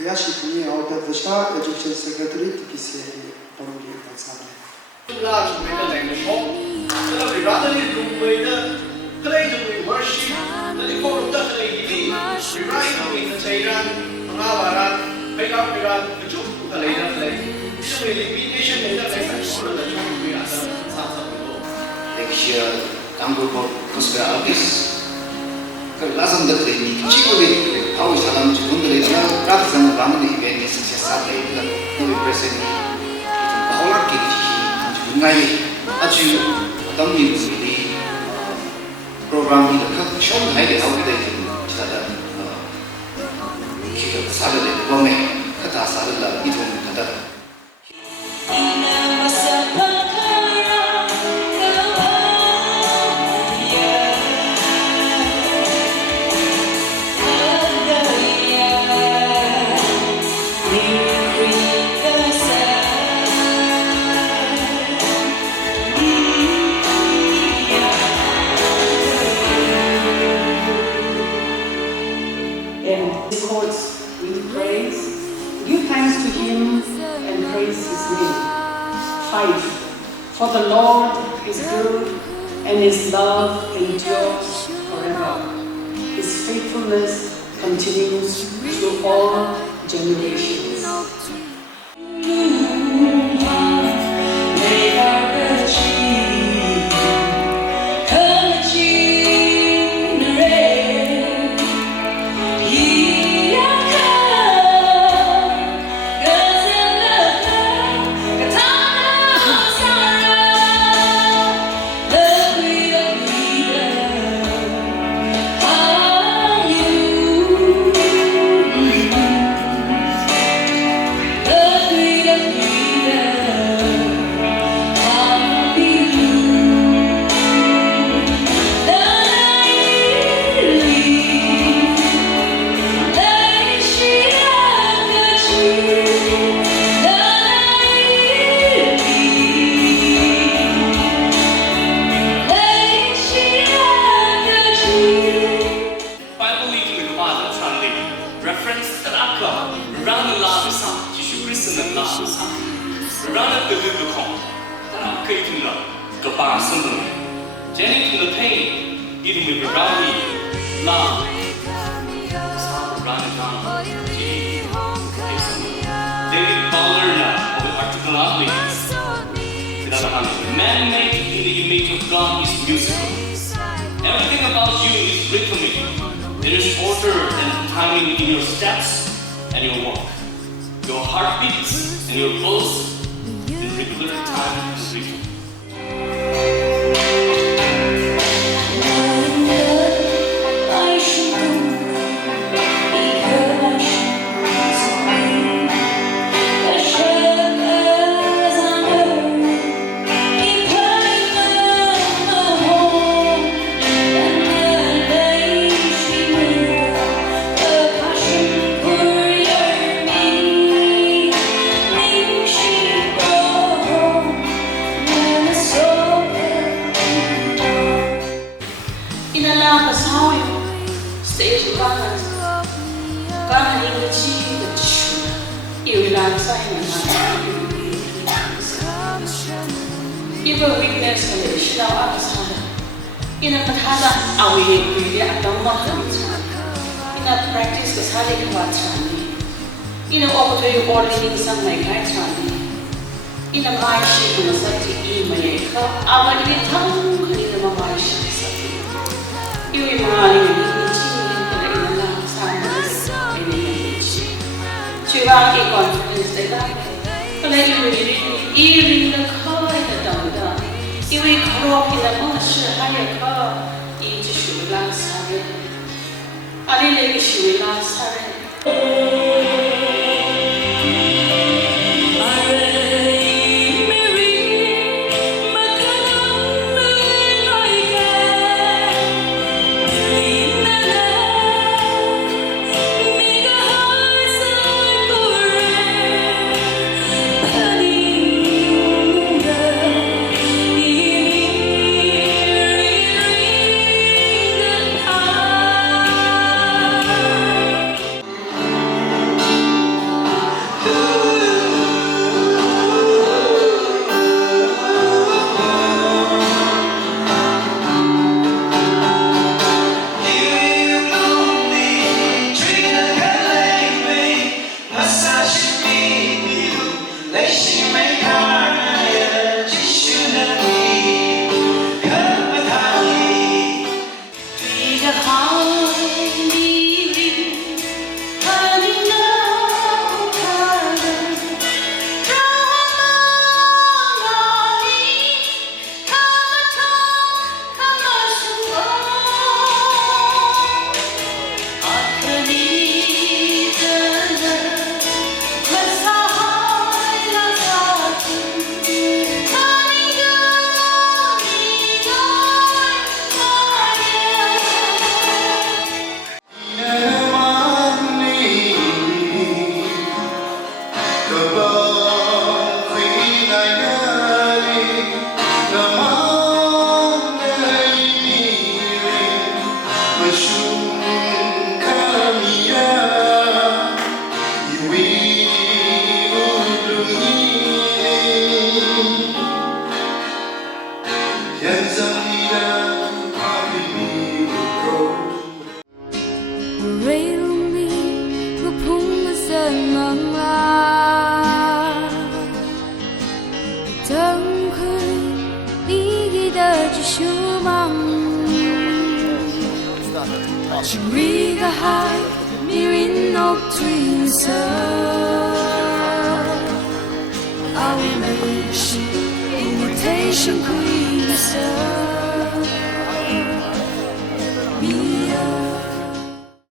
Hayashi Kuni out of the Shah Egyptian Secretary to Kisei Paroli Patsane. Large metal and home, the rather than way the clay to worship, the call of the lady, rewriting in the Chayran, Navaran, pick up Iran, the Chuk, the later play. So the invitation in the lesson for the Chuk we are next year, Tangkhul Kuska Artist. Last the chief how is Salam to Gundri, rather than the family event is Saturday, the present Power Kitty, Nai, Aju, Adam the program in the show, I get how they can Saturday, Woman, Kata Sadala, even Kata. His courts with praise, give thanks to him and praise his name. 5. For the Lord is good and his love endures forever. His faithfulness continues through all generations. Reference teraka, rana la besar, Yesus Kristus la besar, rana terlibat kong, teraka itu lah kebahasan ini. Jadi itu pain, itu berani la besar rana jana, jadi David Butler lah, oleh artikel ahli, tidak ada man-made in the image of God is musical. Everything about you is rhythmic. There is order and timing in your steps and your walk. Your heartbeats and your pulse in regular time and rhythm. Even weakness and the issue of outside. In a patada, I will be a dumb in a practice the Sadi Kawatsani. In a overtray ordering some like Kaitsani. In a mind sheet in a Sati email, I will be tongue in a my sheet. You will run in a long time in a Chiraki confidence they like. But I will be the car. 因为克罗皮的模式还有个一直属于拉萨人，阿里那个属于拉萨人。 추망 우리가 할 미린 녹두에서 I will make invitation